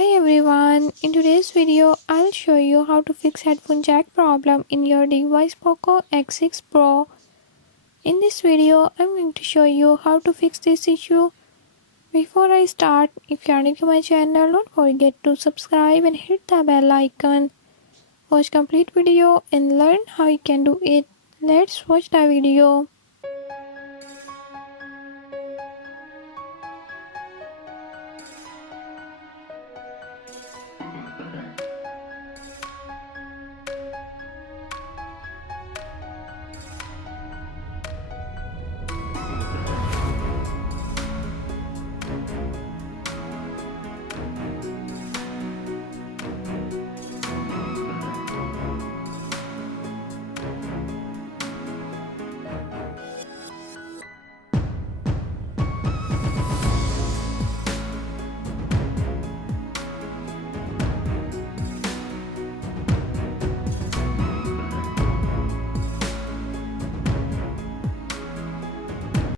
Hi everyone, in today's video I'll show you how to fix headphone jack problem in your device POCO X6 Pro. In this video I'm going to show you how to fix this issue. Before I start, if you are new to my channel, don't forget to subscribe and hit the bell icon. Watch complete video and learn how you can do it. Let's watch the video.